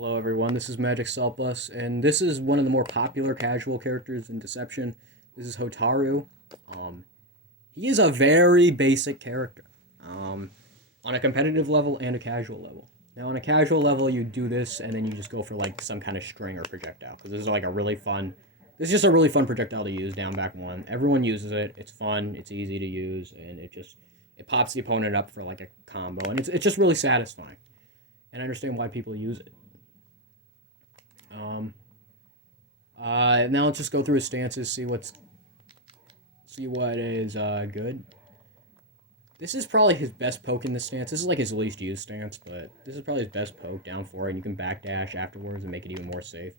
Hello everyone, this is Magic Surplus, and this is one of the more popular casual characters in Deception. This is Hotaru. Um, he is a very basic character, on a competitive level and a casual level. Now on a casual level, you do this, and then you just go for like some kind of string or projectile, because this is like a really fun, this is just a really fun projectile to use down back one. Everyone uses it, it's fun, it's easy to use, and it pops the opponent up for like a combo, and it's just really satisfying. And I understand why people use it. Now let's just go through his stances, see what is good. This is probably his best poke in this stance. This is like his least used stance, but this is probably his best poke down forward, and you can backdash afterwards and make it even more safe.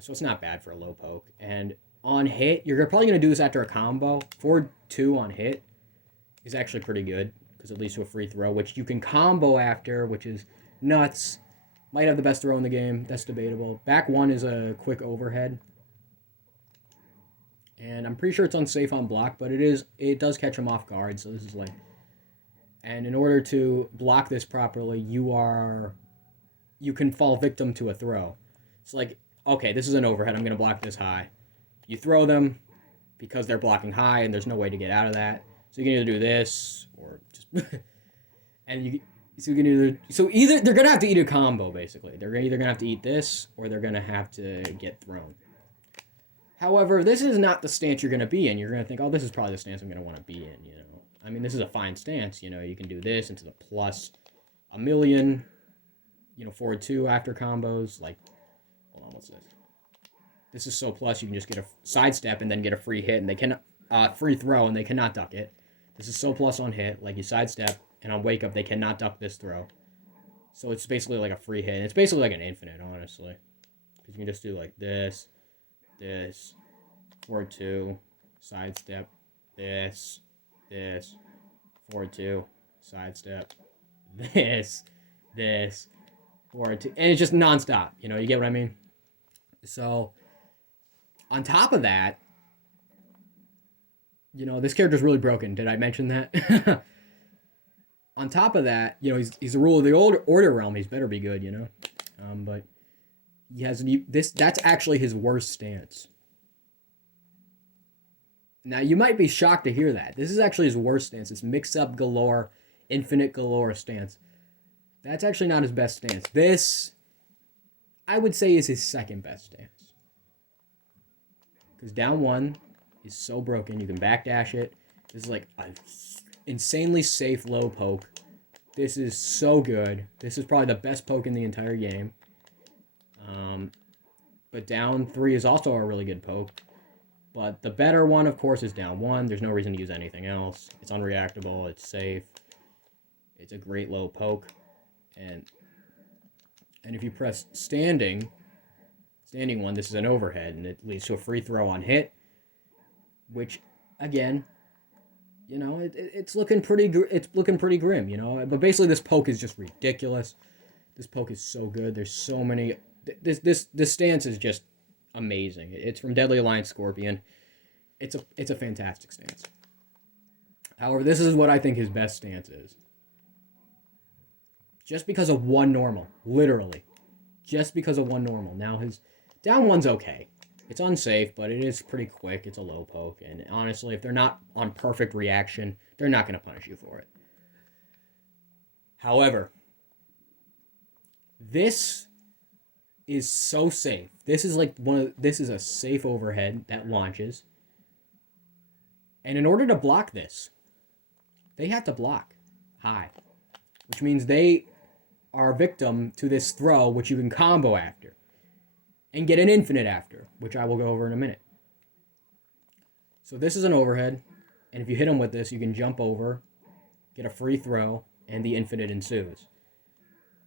So it's not bad for a low poke. And on hit, you're probably going to do this after a combo. Forward 2 on hit is actually pretty good, because it leads to a free throw, which you can combo after, which is nuts. Might have the best throw in the game. That's debatable. Back 1 is a quick overhead. And I'm pretty sure it's unsafe on block, but it does catch him off guard, so this is like... And in order to block this properly, you can fall victim to a throw. It's like, okay, this is an overhead. I'm going to block this high. You throw them because they're blocking high, and there's no way to get out of that. So you can either do this, or just... and you... So you can either they're gonna have to eat a combo, basically. They're either gonna have to eat this, or they're gonna have to get thrown. However, this is not the stance you're gonna be in. You're gonna think, oh, this is probably the stance I'm gonna want to be in. You know, I mean, this is a fine stance. You know, you can do this into the plus a million. You know, forward 2 after combos. Like, hold on, what's this? This is so plus. You can just get a sidestep and then get a free hit, and they can free throw, and they cannot duck it. This is so plus on hit. Like, you sidestep. And on wake up, they cannot duck this throw. So it's basically like a free hit. And it's basically like an infinite, honestly. Because you can just do like this, forward 2, sidestep, this, forward 2, sidestep, this, forward 2. And it's just nonstop. You know, you get what I mean? So, on top of that, you know, this character's really broken. Did I mention that? On top of that, you know, he's the rule of the order realm. He's better be good, you know. But he has that's actually his worst stance. Now, you might be shocked to hear that. This is actually his worst stance. It's mix-up galore, infinite galore stance. That's actually not his best stance. This, I would say, is his second best stance. Because down 1 is so broken. You can backdash it. This is like a insanely safe low poke. This is so good. This is probably the best poke in the entire game. But down 3 is also a really good poke. But the better one, of course, is down 1. There's no reason to use anything else. It's unreactable. It's safe. It's a great low poke. And if you press standing 1, this is an overhead, and it leads to a free throw on hit, which, again, you know, it's looking pretty grim, you know. But basically, this poke is just ridiculous. This poke is so good. There's so many. This stance is just amazing. It's from Deadly Alliance Scorpion. It's a fantastic stance. However, this is what I think his best stance is. Just because of 1 normal, literally, just because of 1 normal. Now his down 1's okay. It's unsafe, but it is pretty quick. It's a low poke. And honestly, if they're not on perfect reaction, they're not going to punish you for it. However, this is so safe. This is like this is a safe overhead that launches. And in order to block this, they have to block high, which means they are victim to this throw, which you can combo after. And get an infinite after, which I will go over in a minute. So this is an overhead, and if you hit them with this, you can jump over, get a free throw, and the infinite ensues.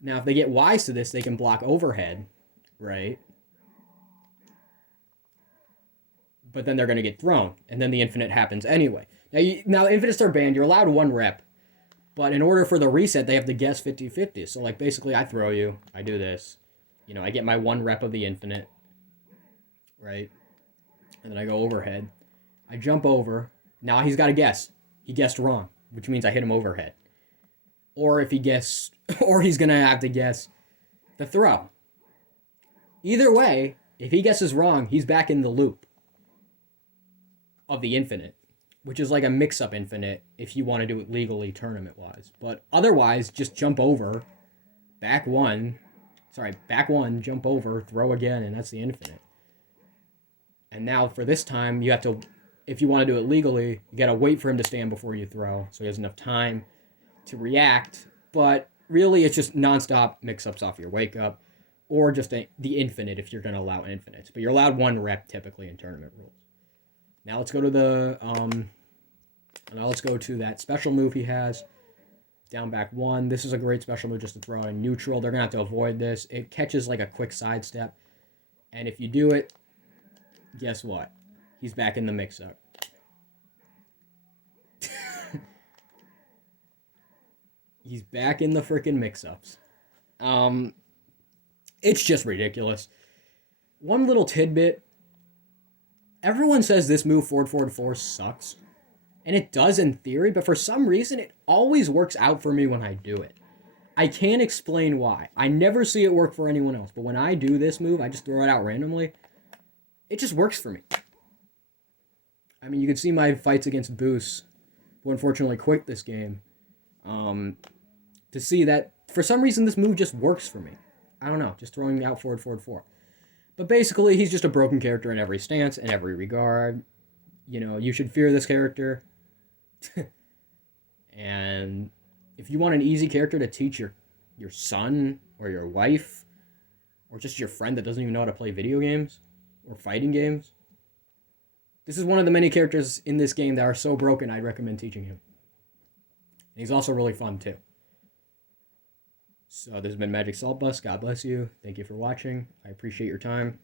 Now, if they get wise to this, they can block overhead, right? But then they're going to get thrown, and then the infinite happens anyway. Now infinites are banned. You're allowed 1 rep, but in order for the reset, they have to guess 50-50. So, like, basically, I throw you, I do this. You know, I get my 1 rep of the infinite, right? And then I go overhead. I jump over. Now he's got to guess. He guessed wrong, which means I hit him overhead. Or if he guessed, or he's going to have to guess the throw. Either way, if he guesses wrong, he's back in the loop of the infinite, which is like a mix-up infinite if you want to do it legally tournament-wise. But otherwise, just jump over, back one, jump over, throw again, and that's the infinite. And now for this time, you have to, if you want to do it legally, you got to wait for him to stand before you throw, so he has enough time to react. But really, it's just nonstop mix-ups off your wake-up, or just the infinite if you're going to allow infinites. But you're allowed one rep typically in tournament rules. Now let's go to that special move he has. Down back one. This is a great special move just to throw out in neutral. They're going to have to avoid this. It catches like a quick sidestep. And if you do it, guess what? He's back in the mix-up. He's back in the freaking mix-ups. It's just ridiculous. One little tidbit. Everyone says this move, forward, forward, 4, sucks. And it does in theory, but for some reason, it always works out for me when I do it. I can't explain why. I never see it work for anyone else, but when I do this move, I just throw it out randomly. It just works for me. I mean, you can see my fights against Boos, who unfortunately quit this game, to see that for some reason this move just works for me. I don't know, just throwing out forward, forward, 4. But basically, he's just a broken character in every stance, in every regard. You know, you should fear this character. And if you want an easy character to teach your son or your wife or just your friend that doesn't even know how to play video games or fighting games, this is one of the many characters in this game that are so broken I'd recommend teaching him. And he's also really fun too. So this has been Magic Salt Bus. God bless you. Thank you for watching. I appreciate your time.